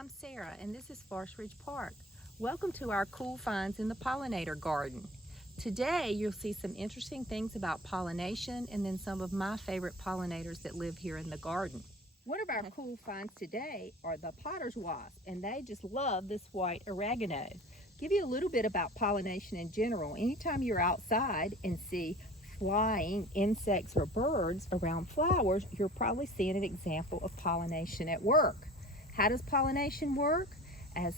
I'm Sarah and this is Forest Ridge Park. Welcome to our cool finds in the pollinator garden. Today you'll see some interesting things about pollination and then some of my favorite pollinators that live here in the garden. One of our cool finds today are the potter's wasp, and they just love this white oregano. Give you a little bit about pollination in general. Anytime you're outside and see flying insects or birds around flowers, you're probably seeing an example of pollination at work. How does pollination work? In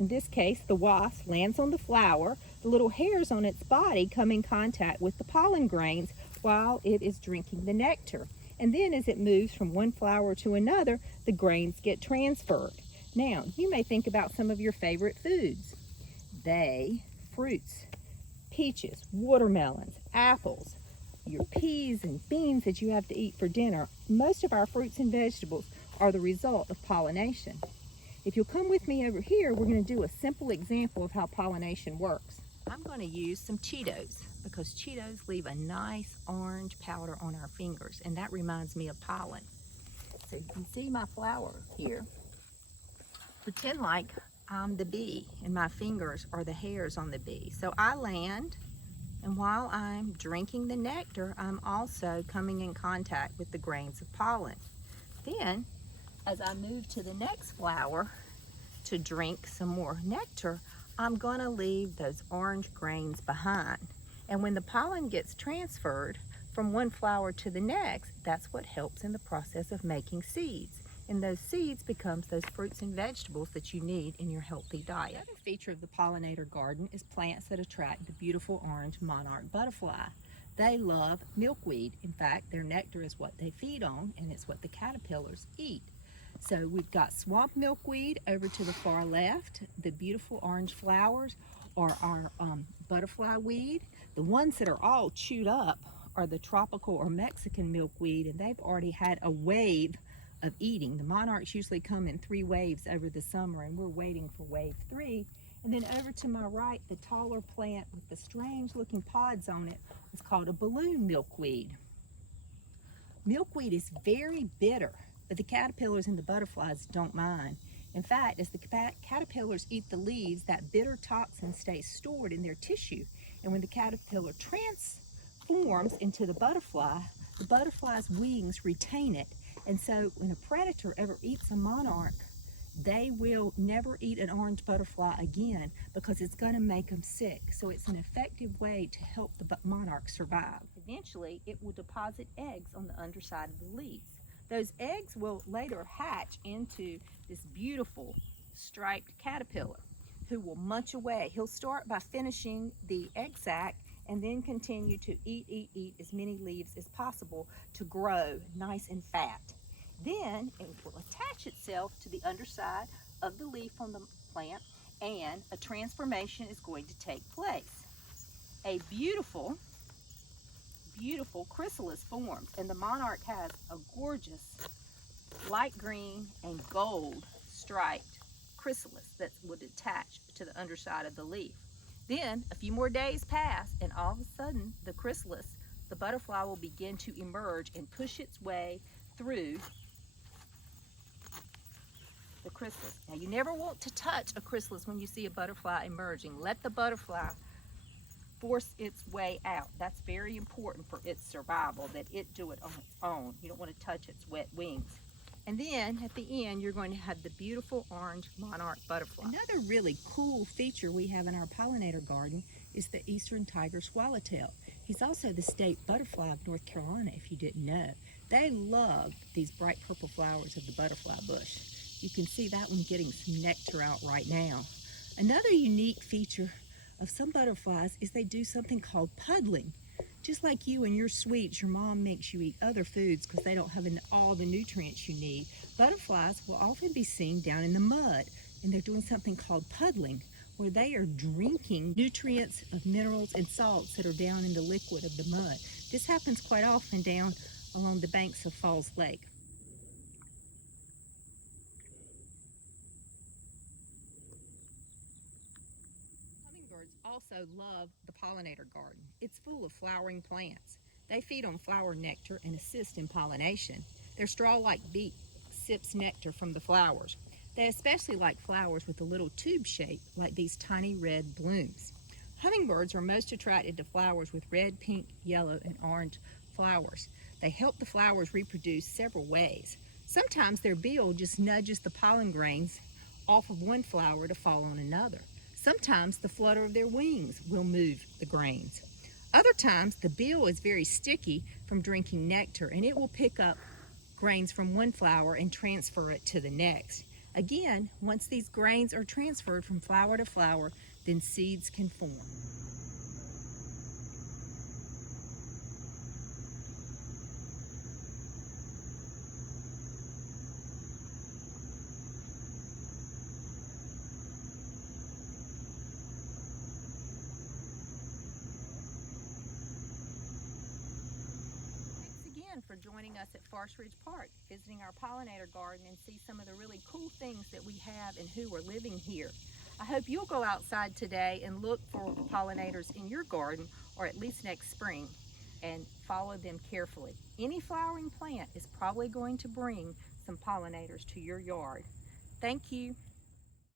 this case, the wasp lands on the flower, the little hairs on its body come in contact with the pollen grains while it is drinking the nectar. And then as it moves from one flower to another, the grains get transferred. Now, you may think about some of your favorite foods. Fruits, peaches, watermelons, apples, your peas and beans that you have to eat for dinner. Most of our fruits and vegetables are the result of pollination. If you'll come with me over here, we're going to do a simple example of how pollination works. I'm going to use some Cheetos because Cheetos leave a nice orange powder on our fingers, and that reminds me of pollen. So you can see my flower here. Pretend like I'm the bee and my fingers are the hairs on the bee. So I land, and while I'm drinking the nectar, I'm also coming in contact with the grains of pollen. Then, as I move to the next flower to drink some more nectar, I'm going to leave those orange grains behind. And when the pollen gets transferred from one flower to the next, that's what helps in the process of making seeds. And those seeds becomes those fruits and vegetables that you need in your healthy diet. Another feature of the pollinator garden is plants that attract the beautiful orange monarch butterfly. They love milkweed. In fact, their nectar is what they feed on, and it's what the caterpillars eat. So we've got swamp milkweed over to the far left. The beautiful orange flowers are our butterfly weed. The ones that are all chewed up are the tropical or Mexican milkweed, and they've already had a wave of eating. The monarchs usually come in 3 waves over the summer, and we're waiting for wave 3. And then over to my right, the taller plant with the strange looking pods on it is called a balloon milkweed. Milkweed is very bitter, but the caterpillars and the butterflies don't mind. In fact, as the caterpillars eat the leaves, that bitter toxin stays stored in their tissue. And when the caterpillar transforms into the butterfly's wings retain it. And so when a predator ever eats a monarch, they will never eat an orange butterfly again because it's going to make them sick. So it's an effective way to help the monarch survive. Eventually, it will deposit eggs on the underside of the leaves. Those eggs will later hatch into this beautiful striped caterpillar who will munch away. He'll start by finishing the egg sac and then continue to eat as many leaves as possible to grow nice and fat. Then it will attach itself to the underside of the leaf on the plant, and a transformation is going to take place. A beautiful chrysalis forms, and the monarch has a gorgeous light green and gold striped chrysalis that would attach to the underside of the leaf. Then a few more days pass, and all of a sudden the chrysalis, the butterfly, will begin to emerge and push its way through the chrysalis. Now, you never want to touch a chrysalis when you see a butterfly emerging. Let the butterfly force its way out. That's very important for its survival, that it do it on its own. You don't want to touch its wet wings. And then at the end, you're going to have the beautiful orange monarch butterfly. Another really cool feature we have in our pollinator garden is the eastern tiger swallowtail. He's also the state butterfly of North Carolina, if you didn't know. They love these bright purple flowers of the butterfly bush. You can see that one getting some nectar out right now. Another unique feature of some butterflies is they do something called puddling. Just like you and your sweets, your mom makes you eat other foods because they don't have all the nutrients you need. Butterflies will often be seen down in the mud, and they're doing something called puddling, where they are drinking nutrients of minerals and salts that are down in the liquid of the mud. This happens quite often down along the banks of Falls Lake. Hummingbirds also love the pollinator garden. It's full of flowering plants. They feed on flower nectar and assist in pollination. Their straw-like beaks sips nectar from the flowers. They especially like flowers with a little tube shape, like these tiny red blooms. Hummingbirds are most attracted to flowers with red, pink, yellow, and orange flowers. They help the flowers reproduce several ways. Sometimes their bill just nudges the pollen grains off of one flower to fall on another. Sometimes the flutter of their wings will move the grains. Other times the bill is very sticky from drinking nectar, and it will pick up grains from one flower and transfer it to the next. Again, once these grains are transferred from flower to flower, then seeds can form. Thanks again for joining us at Forest Ridge Park, visiting our pollinator garden and see some of the really cool things that we have and who are living here. I hope you'll go outside today and look for pollinators in your garden, or at least next spring, and follow them carefully. Any flowering plant is probably going to bring some pollinators to your yard. Thank you.